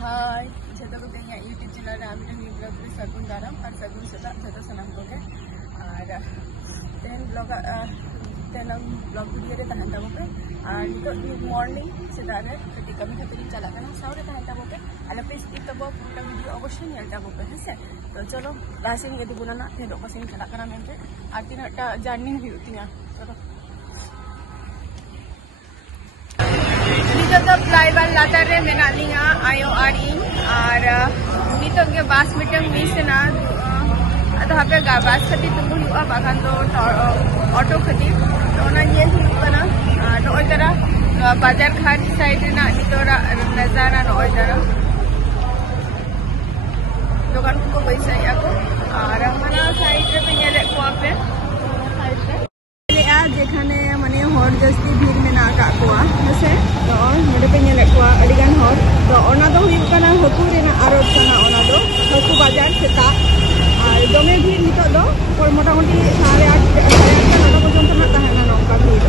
हाय जो को YouTube channel blog में सगुन दाराम और सगुन सेता जो सामान को और तेहन ब्लॉग वीडियो रे तहन ताबो पे और नितो मॉर्निंग सेता रे कटी कमी खातिर चला गना सावरे तहन ताबो पे आले पे स्किप ताबो पूरा वीडियो अवश्य नेल ताबो पे हेसे तो चलो लासिन के दुगुना ना ते दोको सिन चला करा मेनते और तीनटा जर्नी हुई तिया चलो तो फ्लाईओवर लातार रे मेना लिया आयो और इन और नितो के बास मिटम मिस ना अदो हापे बास खती तुमु हुआ बागान तो ऑटो खती तो ना ये हुआ नोय तरा बाजार घाट साइड ना नितो नजारा नोय तरा दुकान को पैसा या को और हमारा साइड रे पे नेले को पे साइड रे जेखाने माने हर जस्ती भीड़ मेना का कोआ हेसे तो नेडे पे नेले कोआ अडिगान हर तो ओना दो हुई कना हकु रेना आरोप कना ओना दो हकु बाजार सेता और दमे भीड़ नितो दो और मोटामुटी 8:30 9 पर्यंत ना ताहेना नौका भीड़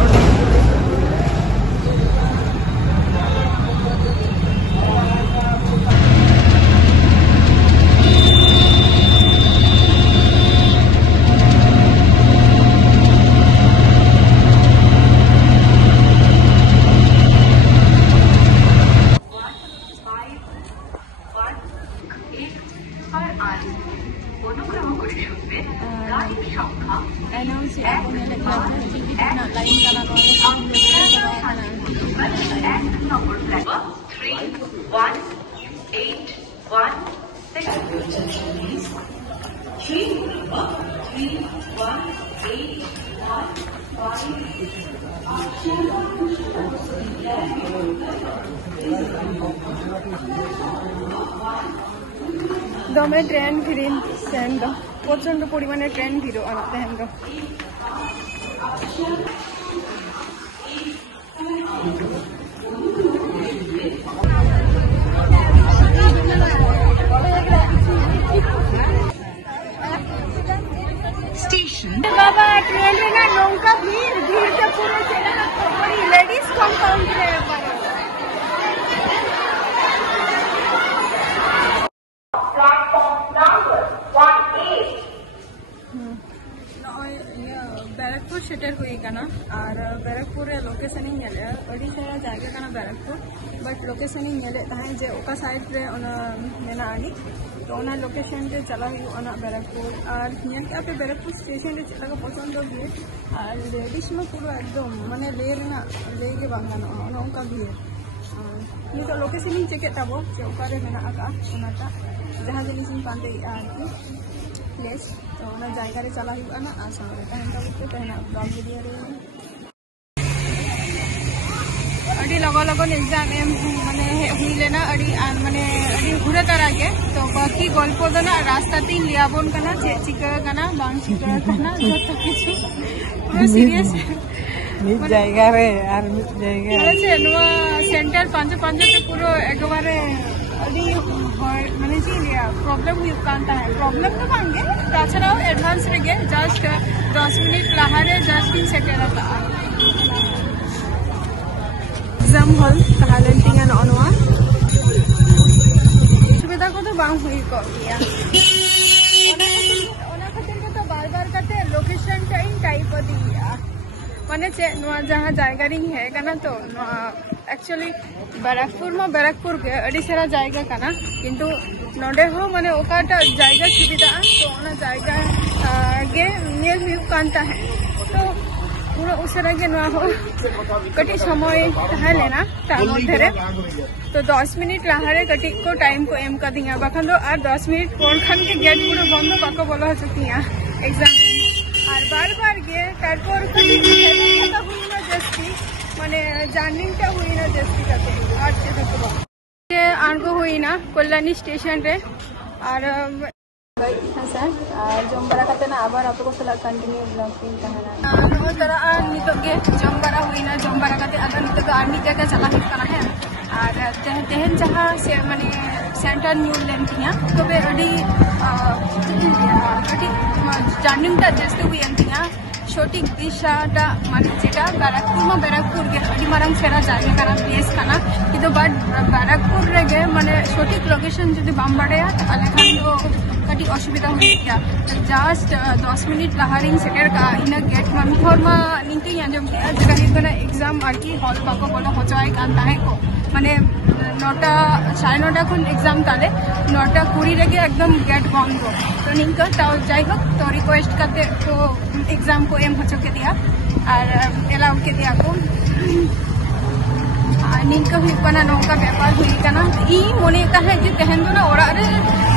दमे ट्रेन भिड़िन सेन दो प्रचंड परिमाणे ट्रेन भिड़ो आना तेहन दो स्टेशन बाबा ट्रेन रे ना नौका भीड़ से पूरे चला बड़ी लेडीज कंपाउंड रे बैरकपुर सेटर हुई कना और बैरकपुर रे लोकेशन नेले अड़ी सारा जायगा कना बैरकपुर बट लोकेशन नेले ताहे जे ओका साइड रे ओना मेना आनी तो ओना लोकेशन रे चला हुई ओना बैरकपुर और नेल के पे बैरकपुर स्टेशन रे चला का पसंद हो गए और लेडीज में पूरा एकदम माने ले के बांगानो ओना ओका भी नि तो लोकेशन इन चेक ताबो जे ओका रे मेना आका ओनाटा जहां जिनिस इन पांते आरकी प्लेस तो ना जायगा रे चला हुआ ना आसान रहता है इनका पहना ब्लॉग वीडियो रे अड़ी लगो एग्जाम एम माने हुई लेना अड़ी माने अड़ी घुरे तारा के तो बाकी गल्प दो ना रास्ता तीन लियाबोन कना चे चिका कना बांग चिका कना जतो किछु पूरा सीरियस मिट जाएगा रे यार मिट जाएगा अरे से नवा सेंटर 5 ते पूरा एकबारे अड़ी माने जी लिया प्रॉब्लम हुई कांता है प्रॉब्लम तो मांगे ताछराओ एडवांस रे गे जस्ट 10 मिनट लाहारे जस्ट इन सेकेंड आता एग्जाम हॉल ताहालेंटिंगा नोनवा सुविधा को तो बांग हुई को किया ओना खातिर के तो बार-बार करते लोकेशन टाइम टाइप दिया माने चे नवा जहां जायगा री है कना तो एक्चुअली बैरकपुर के अड़ी सारा जायगा कना किंतु नोडे हो माने ओकाटा जायगा सुविधा तो ओना जायगा गे नेल हुई कांता है तो पूरा उसरा के नवा हो कटी समय ताहे लेना ता मध्यरे तो 10 मिनट लाहारे कटी को टाइम को एम का दिया बाखन तो और 10 मिनट कोन खान के गेट पूरा बंद बाको बोला चुकिया एग्जाम और बार-बार गे तारपर कटी हेला हुई ना जस्ती माने जार्निंगटा हुई ना जस्ती करते आज से तो ये आंगो हुई ना कल्याणी स्टेशन रे और हां सर जमबरा काते ना आबार आप को सला कंटिन्यू ब्लॉगिंग कहना नो तरह नितो के जमबरा हुई ना जमबरा काते अगर नितो का आर्मी जगह चला हित कना है और तेहन जहां से माने सेंटर न्यू लेन थिया तो बे अडी जार्निंगटा जस्ती हुई अंतिया सठिक दिशाटा माने जेटा बैरकपुर में बैरकपुर के अड़ी मारंग सेरा जायगा काना प्लेस काना किंतु बट बैरकपुर रेगे माने सठिक लोकेशन जदि बाम बाड़ाया ताहले खान दो कटी असुविधा हुई गया जस्ट 10 मिनट लहारिंग सेटर का इना गेट मा मिथोर मा निंके आंजम के जेटा हुई कना एग्जाम आकी हॉल बाको बोलो होचाय कान ताहे को माने 9टा 9:30 खन एग्जाम ताले 9:20 रेगे एकदम गेट बंद तो निंका ताओ जाई हो तो रिक्वेस्ट करते को एग्जाम को एम होचो के दिया और एलाउ के दिया को निंका हुई कना नौका व्यापार हुई कना ई मोने ताहे जे तेहन दो ना ओरा रे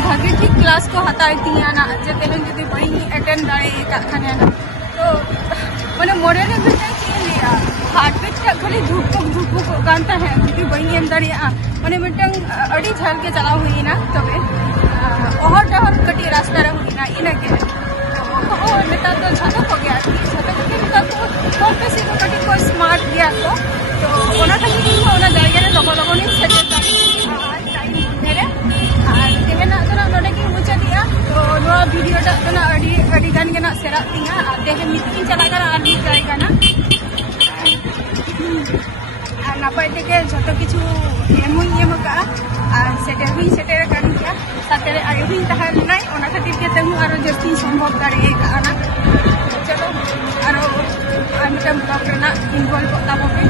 भागे ठीक क्लास को हताई तिया ना जे तेहन जदि बई अटेंड दाए का खाने ना तो माने मोरे रे बेटा के लिया हार्ट बीट का खाली धुक गानता है कि बई एम दाड़िया माने मिटंग अड़ी झाल के चला हुई ना तबे और कटी रास्ता रे हुई ना इना के तो नेता तो झटो हो गया झटो के नेता तो बहुत से तो कटी को स्मार्ट गया तो ओना खाली ओना जायगा रे लगो नहीं सेट टाइम मेरे और तेना तना नोडे की मुचा दिया तो नो वीडियो टा तना अड़ी गान के ना सेरा दिया आते हैं मीटिंग चला कर और भी जाएगा ना और नापाय के झटो किछु एम का और सेटर कर दिया साथे आयो ही तहल नाय ओना खातिर के तमु आरो जस्ती संभव करे का ना चलो आरो आमिटम ब्लॉग रेना इनवॉल्व होता होबे